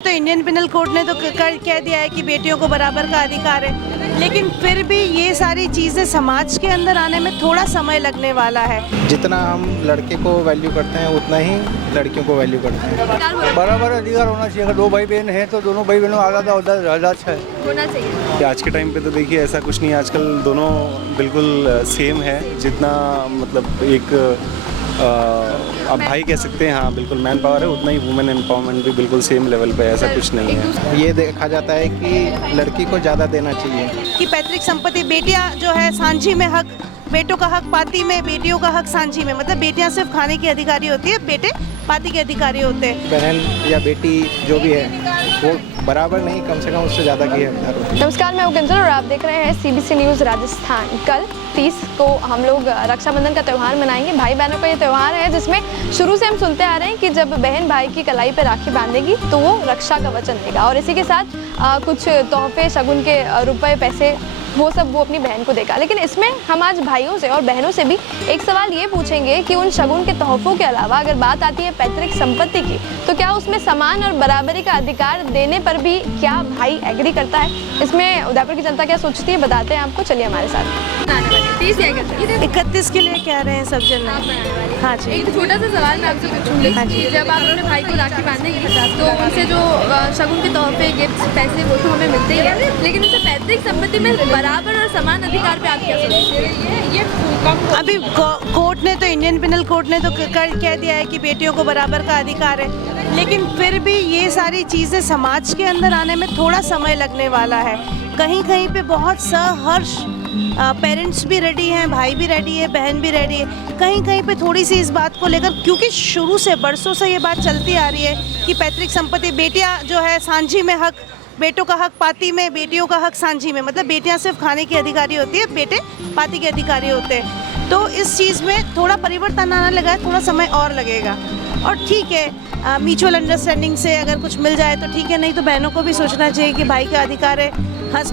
तो Indian penal code ने तो कह दिया है कि बेटियों को बराबर का अधिकार है, लेकिन फिर भी ये सारी चीज़ें समाज के अंदर आने में थोड़ा समय लगने वाला है। जितना हम लड़के को वैल्यू करते हैं उतना ही लड़कियों को वैल्यू करते हैं। बराबर अधिकार होना चाहिए। अगर दो भाई बहन हैं तो दोनों भाई बहनों आज़ाद ज़्यादा अच्छा है, होना चाहिए। आज के टाइम पे तो देखिए ऐसा कुछ नहीं है, आजकल दोनों बिल्कुल सेम है। जितना मतलब एक आप भाई कह सकते हैं, हाँ बिल्कुल मैन पावर है, उतना ही वुमेन एम्पावरमेंट भी बिल्कुल सेम लेवल पे है। ऐसा कुछ नहीं है। ये देखा जाता है कि लड़की को ज़्यादा देना चाहिए कि पैतृक संपत्ति बेटियां जो है सांझी में हक, बेटों का हक पाती में, बेटियों का हक सांझी में। मतलब बेटियां सिर्फ खाने की अधिकारी होती है, बेटे पाती के अधिकारी होते हैं। बहन या बेटी जो भी है वो बराबर नहीं, कम से कम उससे ज़्यादा की हकदार होती है। नमस्कार, मैं उगंजल और आप देख रहे हैं सीबीसी न्यूज़ राजस्थान। कल 30 को हम लोग रक्षाबंधन का त्यौहार मनाएंगे। भाई बहनों का ये त्यौहार है जिसमें शुरू से हम सुनते आ रहे हैं कि जब बहन भाई की कलाई पे राखी बांधेगी तो वो रक्षा का वचन देगा, और इसी के साथ कुछ तोहफे, शगुन के रुपए, पैसे, वो सब वो अपनी बहन को देगा। लेकिन इसमें हम आज भाइयों से और बहनों से भी एक सवाल ये पूछेंगे कि उन शगुन के तोहफों के अलावा अगर बात आती है पैतृक संपत्ति की, तो क्या उसमें समान और बराबरी का अधिकार देने पर भी क्या भाई एग्री करता है? इसमें उदयपुर की जनता क्या सोचती है, बताते हैं आपको। चलिए हमारे साथ। 31 के लिए कह रहे हैं सब जन। हाँ जी, एक छोटा सा सवाल मैं आपसे पूछूंगी कि जब आप अपने भाई को राखी बांधेंगे तो उनसे जो शगुन के तोहफे, गिफ्ट, पैसे वो तो हमें मिलते ही है, लेकिन उसे पैतृक संपत्ति में बराबर और समान अधिकार पे आप क्या सोचते हैं? अभी कोर्ट ने तो इंडियन पिनल कोड ने तो कह दिया है कि बेटियों को बराबर का अधिकार है, लेकिन फिर भी ये सारी चीज़ें समाज के अंदर आने में थोड़ा समय लगने वाला है। कहीं कहीं पे बहुत सहर्ष पेरेंट्स भी रेडी हैं, भाई भी रेडी है, बहन भी रेडी है। कहीं कहीं पे थोड़ी सी इस बात को लेकर, क्योंकि शुरू से बरसों से ये बात चलती आ रही है कि पैतृक संपत्ति बेटियां जो है सांझी में हक, बेटों का हक पाती में, बेटियों का हक सांझी में। मतलब बेटियां सिर्फ खाने की अधिकारी होती है, बेटे पाती के अधिकारी होते हैं। तो इस चीज़ में थोड़ा परिवर्तन आने लगा है, थोड़ा समय और लगेगा। और ठीक है, म्यूचुअल अंडरस्टैंडिंग से अगर कुछ मिल जाए तो ठीक है, नहीं तो बहनों को भी सोचना चाहिए कि भाई का अधिकार है, हंस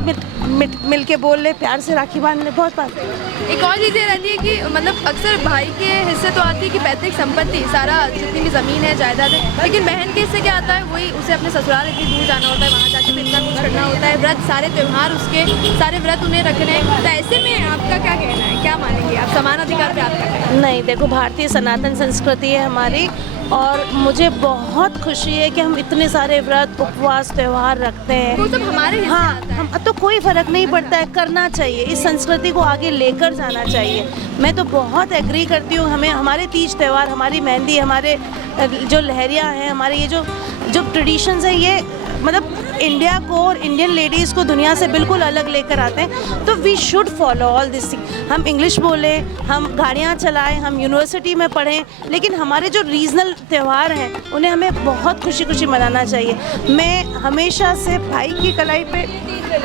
मिल के बोल ले, प्यार से राखी बांध ले, बहुत बात। एक और चीज़ ये रहती है कि मतलब अक्सर भाई के हिस्से तो आती है कि पैतृक संपत्ति, सारा जितनी भी ज़मीन है, जायदाद है, लेकिन बहन के हिस्से क्या आता है, वही उसे अपने ससुराल इतनी दूर जाना होता है, वहाँ जाके फिर इतना कुछ करना होता है, व्रत, सारे त्यौहार उसके, सारे व्रत उन्हें रखने हैं। तो ऐसे में आपका क्या कहना है, क्या मानेंगे आप, समान अधिकार पे आपका कहना है? नहीं, देखो भारतीय सनातन संस्कृति है हमारी, और मुझे बहुत खुशी है कि हम इतने सारे व्रत, उपवास, त्यौहार रखते हैं। वो सब हमारे हिस्से हाँ, आता है। हम तो कोई फर्क नहीं पड़ता है, करना चाहिए, इस संस्कृति को आगे लेकर जाना चाहिए। मैं तो बहुत एग्री करती हूँ। हमें हमारे तीज त्यौहार, हमारी मेहंदी, हमारे जो लहरियाँ हैं, हमारे ये जो ट्रेडिशंस हैं, ये मतलब इंडिया को और इंडियन लेडीज़ को दुनिया से बिल्कुल अलग लेकर आते हैं। तो we should follow all this thing. हम इंग्लिश बोलें, हम गाड़ियाँ चलाएं, हम यूनिवर्सिटी में पढ़ें, लेकिन हमारे जो रीजनल त्यौहार हैं उन्हें हमें बहुत खुशी खुशी मनाना चाहिए। मैं हमेशा से भाई की कलाई पे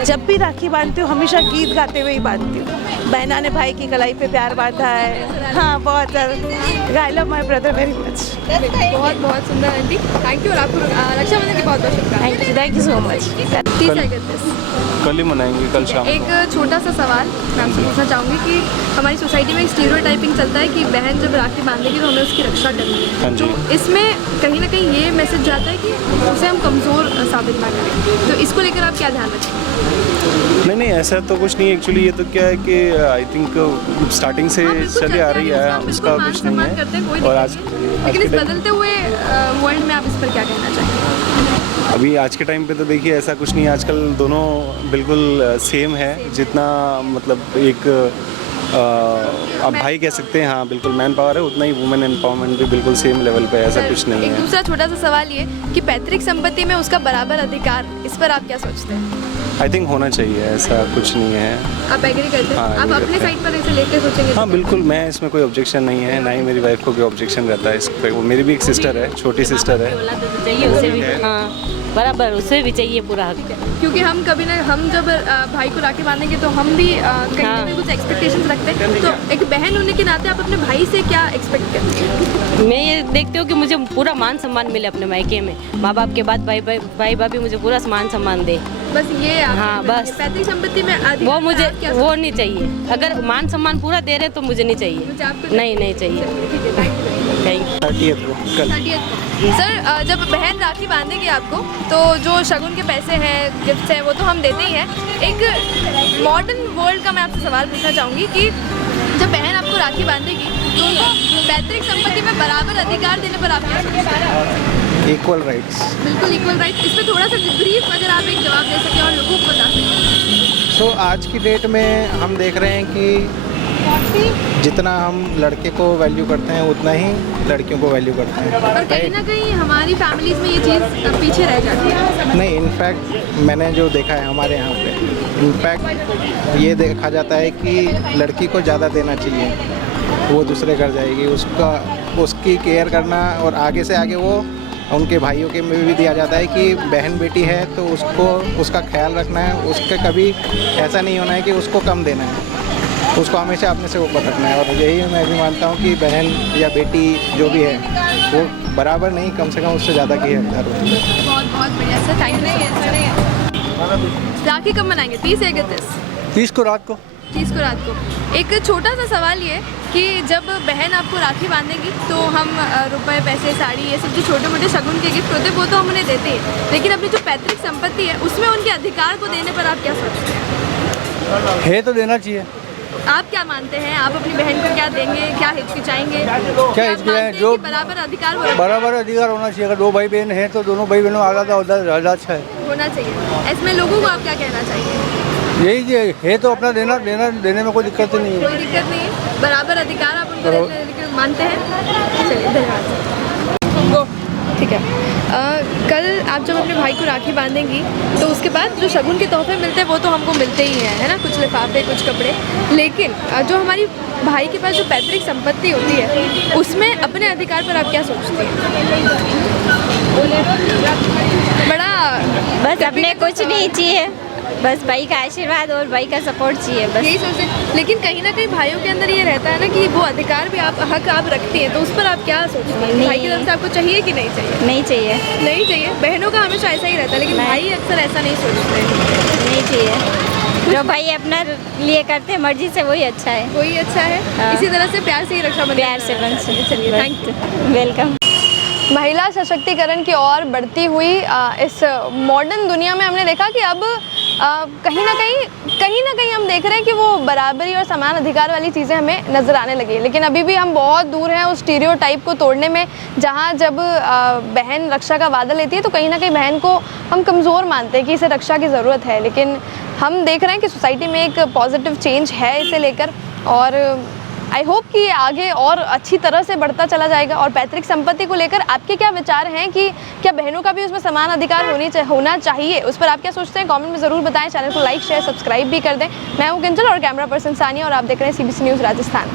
जब भी राखी बांधती हूँ, हमेशा गीत गाते हुए ही बांधती हूँ। बहना ने भाई की कलाई पे प्यार बांधा है। हाँ, बहुत I love my brother very much. बहुत बहुत सुंदर आंटी, थैंक यू। और आपको रक्षाबंधन की बहुत बहुत शुभकामनाएं। Thank you so much. 30 अगस्त कल ही मनाएंगे, कल शाम को। एक छोटा सा सवाल मैं आपसे पूछना चाहूँगी कि हमारी सोसाइटी में एक स्टीरियोटाइपिंग चलता है कि बहन जब राखी बांधेगी तो हमें उसकी रक्षा करनी है। हाँ जी। तो इसमें कहीं ना कहीं ये मैसेज जाता है कि उसे हम कमज़ोर साबित ना करें, तो इसको लेकर आप क्या ध्यान रखें? नहीं, ऐसा तो कुछ नहीं। एक्चुअली ये तो क्या है कि आई थिंक स्टार्टिंग से चले आ रही है, उसका कुछ नहीं है। और आज लेकिन इस बदलते हुए वर्ल्ड में आप इस पर क्या कहना चाहेंगे? अभी आज के टाइम पे तो देखिए ऐसा कुछ नहीं है, आजकल दोनों बिल्कुल सेम है। जितना मतलब एक आप भाई कह सकते हैं, हाँ बिल्कुल मैन पावर है, उतना ही वुमेन एम्पावरमेंट भी बिल्कुल सेम लेवल पे है। ऐसा कुछ नहीं एक है। दूसरा छोटा सा सवाल ये कि पैतृक संपत्ति में उसका बराबर अधिकार, इस पर आप क्या सोचते हैं? आई थिंक होना चाहिए, ऐसा कुछ नहीं है। आप एग्री करते हैं? हाँ, आप agree अपने करते साइड पर इसे लेके सोचेंगे? हाँ बिल्कुल, मैं इसमें कोई ऑब्जेक्शन नहीं है, ना ही मेरी वाइफ को कोई ऑब्जेक्शन रहता है इस पे। वो मेरी भी एक सिस्टर है, छोटी सिस्टर है। चाहिए उसे भी, हाँ बराबर उसे भी चाहिए पूरा हक। क्योंकि हम कभी ना, हम जब भाई को राखी बांधेंगे तो हम भी कहीं ना कहीं कुछ एक्सपेक्टेशंस रखते हैं। तो एक बहन होने के नाते आप अपने भाई से क्या एक्सपेक्ट करते हैं? मैं ये देखती हूँ कि मुझे पूरा मान सम्मान मिले अपने मायके में, माँ बाप के बाद भाई भाभी मुझे पूरा मान सम्मान दे। बस ये हाँ, बस। पैतृक संपत्ति में वो मुझे वो नहीं चाहिए। अगर मान सम्मान पूरा दे रहे तो मुझे नहीं चाहिए। आपको नहीं चाहिए। ठीक है, थैंक यू। थैंक 30th को कल। 30th को। सर जब बहन राखी बांधेगी आपको तो जो शगुन के पैसे हैं, गिफ्ट्स हैं, वो तो हम देते ही हैं। एक मॉडर्न वर्ल्ड का मैं आपसे सवाल पूछना चाहूँगी कि जब बहन आपको राखी बांधेगी तो उनको पैतृक संपत्ति में बराबर अधिकार देने पर आप क्या सोचते हैं? Equal rights. बिल्कुल इक्वल राइट। इस पर थोड़ा सा ब्रीफ अगर आप एक जवाब दे सकें और लोगों को बता सकें। सो आज की डेट में हम देख रहे हैं कि जितना हम लड़के को वैल्यू करते हैं उतना ही लड़कियों को वैल्यू करते हैं। पर कहीं ना कहीं हमारी फैमिलीज में ये चीज़ पीछे रह जाती है। नहीं, इनफैक्ट मैंने जो देखा है हमारे यहाँ पे, इनफैक्ट ये देखा जाता है कि लड़की को ज़्यादा देना चाहिए, वो दूसरे घर जाएगी, उसकी केयर करना, और आगे से आगे वो उनके भाइयों के में भी दिया जाता है कि बहन बेटी है तो उसका ख्याल रखना है, उसके कभी ऐसा नहीं होना है कि उसको कम देना है, उसको हमेशा अपने से ऊपर रखना है। और यही मैं भी मानता हूँ कि बहन या बेटी जो भी है वो बराबर नहीं, कम से कम उससे ज़्यादा की हकदार होती है। बहुत बहुत बढ़िया सर, थैंक यू। राखी कब मनाएंगे? 30 या 31? 30 को रात को। 30 को रात को। एक छोटा सा सवाल ये कि जब बहन आपको राखी बांधेगी तो हम रुपए, पैसे, साड़ी, ये सब जो छोटे मोटे शगुन के गिफ्ट होते हैं वो तो हम उन्हें देते हैं, लेकिन अपनी जो पैतृक संपत्ति है उसमें उनके अधिकार को देने पर आप क्या सोचते हैं? है तो देना चाहिए। आप क्या मानते हैं? आप अपनी बहन को क्या देंगे? क्या हिचकिचाएंगे? क्या आप हिचकिचाएं? मानते हैं जो कि बराबर अधिकार वो बराबर अधिकार होना चाहिए। अगर 2 भाई बहन हैं तो दोनों भाई बहनों आज़ाद होता ज़्यादा अच्छा है। होना चाहिए। इसमें लोगों को आप क्या कहना चाहिए? यही है तो अपना देने में कोई दिक्कत नहीं है। कोई दिक्कत नहीं है, बराबर अधिकार आप उनको देते हैं, मानते हैं। चलिए धन्यवाद। ठीक है। कल आप जब अपने भाई को राखी बांधेंगी तो उसके बाद जो शगुन के तोहफे मिलते हैं वो तो हमको मिलते ही हैं, है ना, कुछ लिफाफे, कुछ कपड़े, लेकिन जो हमारी भाई के पास जो पैतृक संपत्ति होती है उसमें अपने अधिकार पर आप क्या सोचते हैं? बड़ा बस अपने कुछ नहीं चाहिए, बस भाई का आशीर्वाद और भाई का सपोर्ट चाहिए, बस यही सोचते हैं। लेकिन कहीं ना कहीं भाइयों के अंदर ये रहता है ना कि वो अधिकार भी हक आप रखती हैं, तो उस पर आप क्या सोचते हैं? भाई की तरफ से आपको चाहिए कि नहीं चाहिए? नहीं चाहिए। नहीं चाहिए। बहनों का हमेशा ऐसा ही रहता है, लेकिन भाई अक्सर ऐसा नहीं सोचते। नहीं चाहिए। जो भाई अपना लिए करते हैं मर्जी से वही अच्छा है। वही अच्छा है। हाँ। इसी तरह से प्यार से ही रक्षाबंधन प्यार से बन से। चलिए, थैंक यू। वेलकम। महिला सशक्तिकरण की ओर बढ़ती हुई इस मॉडर्न दुनिया में हमने देखा कि अब कहीं ना कहीं हम देख रहे हैं कि वो बराबरी और समान अधिकार वाली चीज़ें हमें नज़र आने लगी है, लेकिन अभी भी हम बहुत दूर हैं उस स्टीरियोटाइप को तोड़ने में, जहाँ जब बहन रक्षा का वादा लेती है तो कहीं ना कहीं बहन को हम कमज़ोर मानते हैं कि इसे रक्षा की ज़रूरत है। लेकिन हम देख रहे हैं कि सोसाइटी में एक पॉजिटिव चेंज है इसे लेकर, और आई होप कि ये आगे और अच्छी तरह से बढ़ता चला जाएगा। और पैतृक संपत्ति को लेकर आपके क्या विचार हैं कि क्या बहनों का भी उसमें समान अधिकार होना चाहिए? उस पर आप क्या सोचते हैं? कमेंट में ज़रूर बताएं। चैनल को लाइक, शेयर, सब्सक्राइब भी कर दें। मैं हूँ किंजल और कैमरा पर्सन सानिया, और आप देख रहे हैं CBC न्यूज़ राजस्थान।